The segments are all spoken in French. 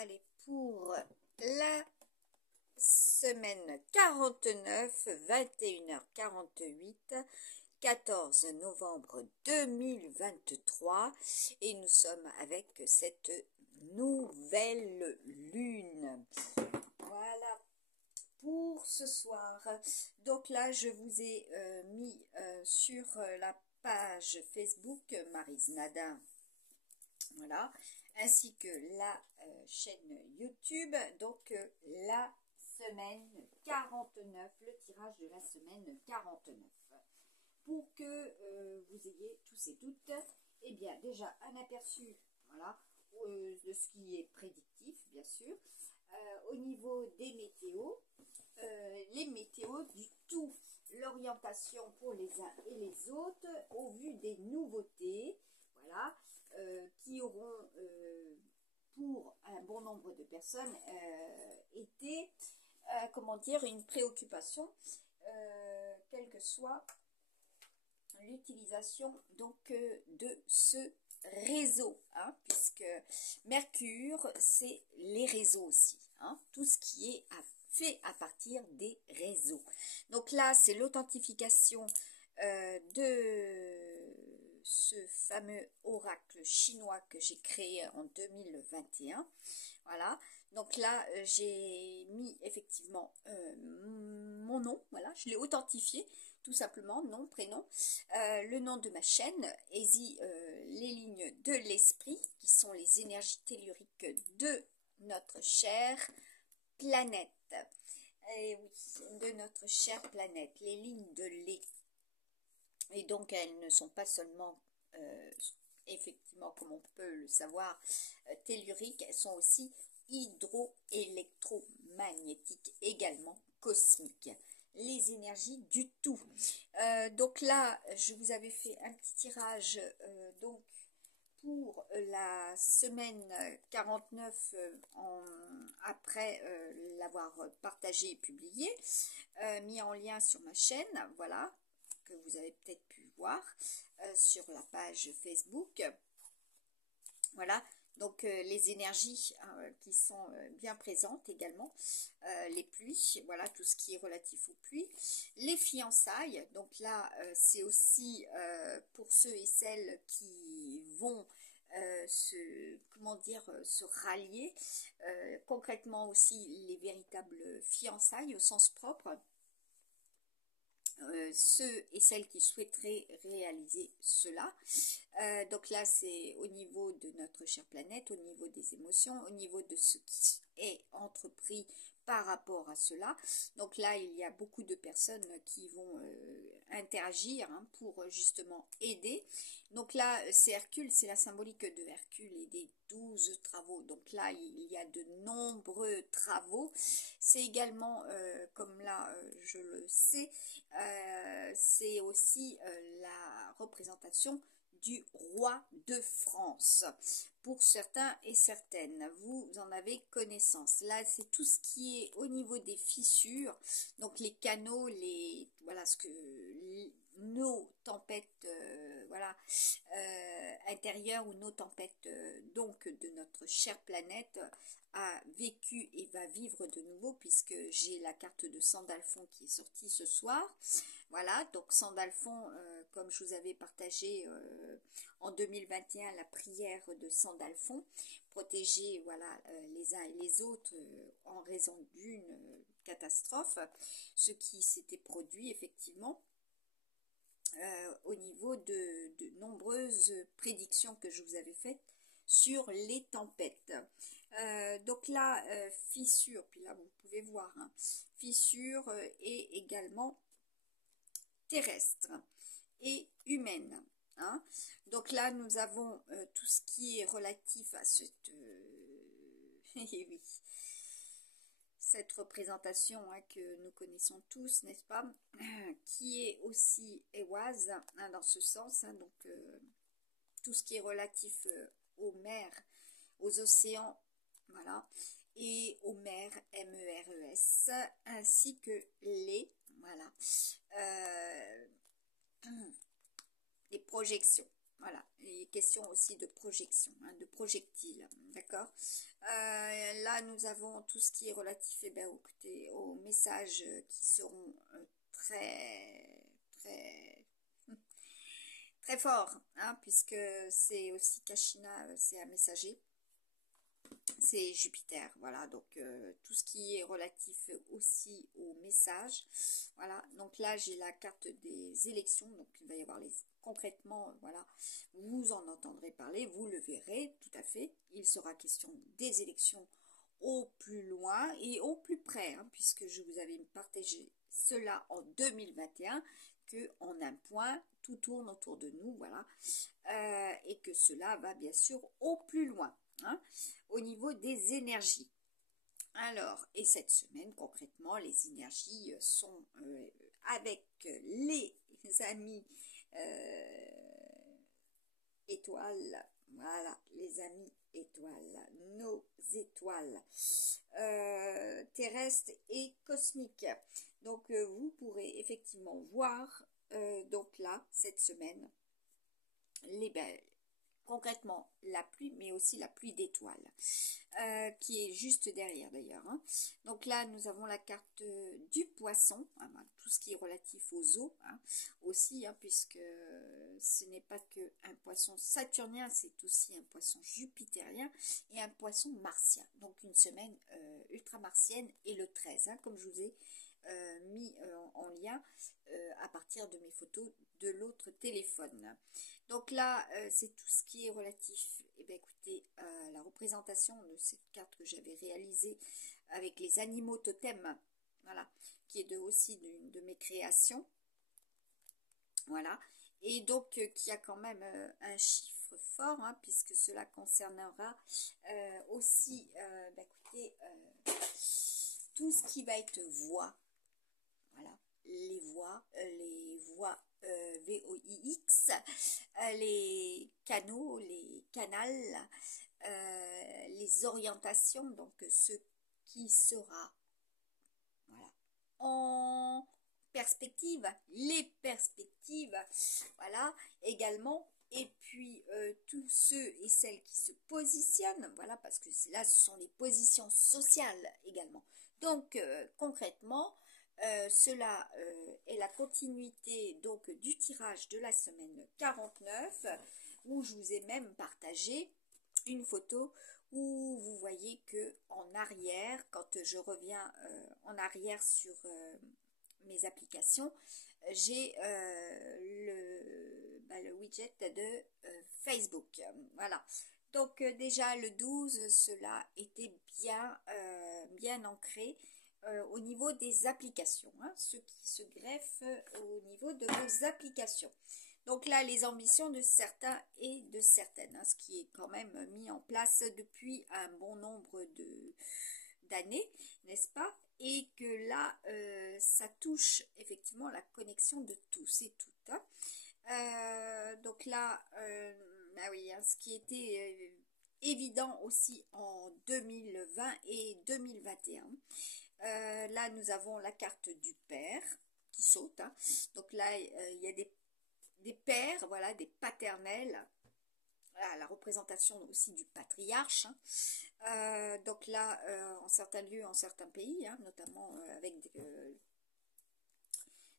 Allez, pour la semaine 49, 21h48, 14 novembre 2023, et nous sommes avec cette nouvelle lune. Voilà pour ce soir. Donc là, je vous ai mis sur la page Facebook Maryse Nadin. Voilà, ainsi que la chaîne YouTube, donc la semaine 49, le tirage de la semaine 49, pour que vous ayez tous et toutes, eh bien déjà un aperçu, voilà, de ce qui est prédictif, bien sûr, au niveau des météos, les météos du tout, l'orientation pour les uns et les autres, au vu des nouveautés, voilà, qui auront, pour un bon nombre de personnes, été, comment dire, une préoccupation, quelle que soit l'utilisation donc de ce réseau, hein, puisque Mercure, c'est les réseaux aussi, hein, tout ce qui est fait à partir des réseaux. Donc là, c'est l'authentification de ce fameux oracle chinois que j'ai créé en 2021. Voilà, donc là j'ai mis effectivement mon nom, voilà, je l'ai authentifié tout simplement, nom, prénom, le nom de ma chaîne, et les lignes de l'esprit, qui sont les énergies telluriques de notre chère planète. Et oui, de notre chère planète, les lignes de lait. Et donc elles ne sont pas seulement effectivement, comme on peut le savoir, telluriques, elles sont aussi hydroélectromagnétiques, également cosmiques, les énergies du tout. Donc là, je vous avais fait un petit tirage donc pour la semaine 49 après l'avoir partagé et publié, mis en lien sur ma chaîne, voilà, que vous avez peut-être pu voir sur la page Facebook. Voilà, donc les énergies qui sont bien présentes également, les pluies, voilà, tout ce qui est relatif aux pluies, les fiançailles, donc là c'est aussi pour ceux et celles qui vont se rallier, concrètement aussi les véritables fiançailles au sens propre. Ceux et celles qui souhaiteraient réaliser cela. Donc là, c'est au niveau de notre chère planète, au niveau des émotions, au niveau de ce qui est entrepris par rapport à cela. Donc là, il y a beaucoup de personnes qui vont interagir pour justement aider. Donc là, c'est Hercule, c'est la symbolique de Hercule et des 12 travaux. Donc là, il y a de nombreux travaux. C'est également, comme là, je le sais, c'est aussi la représentation du roi de France. Pour certains et certaines, vous en avez connaissance. Là, c'est tout ce qui est au niveau des fissures, donc les canaux, voilà ce que nos tempêtes, voilà, intérieures, ou nos tempêtes donc de notre chère planète a vécu et va vivre de nouveau, puisque j'ai la carte de Sandalphon qui est sortie ce soir. Voilà, donc Sandalphon, comme je vous avais partagé en 2021 la prière de Sandalphon, protéger, voilà, les uns et les autres en raison d'une catastrophe, ce qui s'était produit effectivement au niveau de nombreuses prédictions que je vous avais faites sur les tempêtes. Donc là, fissure, puis là vous pouvez voir, hein, fissure et également terrestre et humaine. Hein. Donc là, nous avons tout ce qui est relatif à cette, oui, cette représentation que nous connaissons tous, n'est-ce pas, qui est aussi Ehwaz, hein, dans ce sens, hein, donc tout ce qui est relatif aux mers, aux océans, voilà, et aux mers, MERES, ainsi que les, voilà, les projections. Voilà, il est question aussi de projection, hein, de projectiles, d'accord. Là, nous avons tout ce qui est relatif aux messages qui seront très, très forts, hein, puisque c'est aussi Kashina, c'est un messager. C'est Jupiter, voilà, donc tout ce qui est relatif aussi au message, voilà, donc là j'ai la carte des élections, donc il va y avoir concrètement, voilà, vous en entendrez parler, vous le verrez, tout à fait, il sera question des élections au plus loin et au plus près, hein, puisque je vous avais partagé cela en 2021, que en un point, tout tourne autour de nous, voilà, et que cela va bien sûr au plus loin, hein, au niveau des énergies. Alors, et cette semaine, concrètement, les énergies sont avec les amis étoiles, voilà, les amis étoiles, nos étoiles terrestres et cosmiques. Donc, vous pourrez effectivement voir, donc là, cette semaine, les belles. Concrètement, la pluie, mais aussi la pluie d'étoiles, qui est juste derrière d'ailleurs, hein. Donc là, nous avons la carte du poisson, hein, tout ce qui est relatif aux eaux, hein, aussi, hein, puisque ce n'est pas que un poisson saturnien, c'est aussi un poisson jupitérien et un poisson martien. Donc une semaine ultramartienne et le 13, hein, comme je vous ai mis en lien à partir de mes photos de l'autre téléphone. Donc là, c'est tout ce qui est relatif, eh bien, écoutez, la représentation de cette carte que j'avais réalisée avec les animaux totems, voilà, qui est aussi de mes créations, voilà, et donc qui a quand même un chiffre fort, hein, puisque cela concernera aussi, bah, écoutez, tout ce qui va être voix, voilà, les voix VOIX, les canaux, les canals, les orientations, donc ce qui sera, voilà, en perspective, les perspectives, voilà, également, et puis tous ceux et celles qui se positionnent, voilà, parce que là, ce sont les positions sociales également. Donc, concrètement, cela est la continuité donc du tirage de la semaine 49, où je vous ai même partagé une photo où vous voyez que en arrière, quand je reviens en arrière sur mes applications, j'ai le widget de Facebook, voilà. Donc déjà le 12, cela était bien ancré au niveau des applications, hein, ce qui se greffe au niveau de vos applications. Donc là, les ambitions de certains et de certaines, hein, ce qui est quand même mis en place depuis un bon nombre d'années, n'est-ce pas? Et que là, ça touche effectivement la connexion de tous et toutes, hein. Donc là, ah oui, hein, ce qui était évident aussi en 2020 et 2021. Là, nous avons la carte du père qui saute, hein. Donc là, il y a des pères, voilà, des paternels, voilà, la représentation aussi du patriarche, hein. Donc là, en certains lieux, en certains pays, hein, notamment avec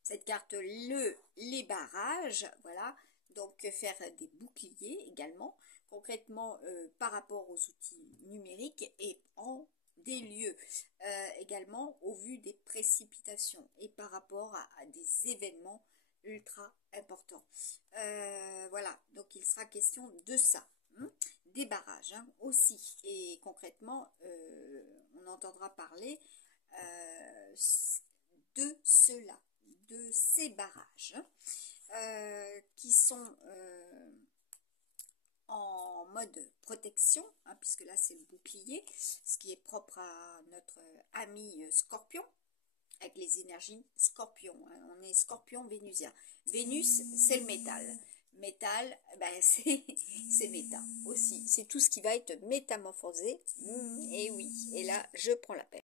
cette carte, les barrages, voilà, donc faire des boucliers également, concrètement par rapport aux outils numériques et en des lieux également au vu des précipitations et par rapport à des événements ultra importants. Voilà, donc il sera question de ça, hein, des barrages, hein, aussi, et concrètement on entendra parler de cela, de ces barrages, hein, qui sont en mode protection, hein, puisque là c'est le bouclier, ce qui est propre à notre ami Scorpion, avec les énergies Scorpion, hein. On est Scorpion vénusien. Vénus, c'est le métal. Métal, ben, c'est méta aussi. C'est tout ce qui va être métamorphosé. Et oui, et là, je prends la peine.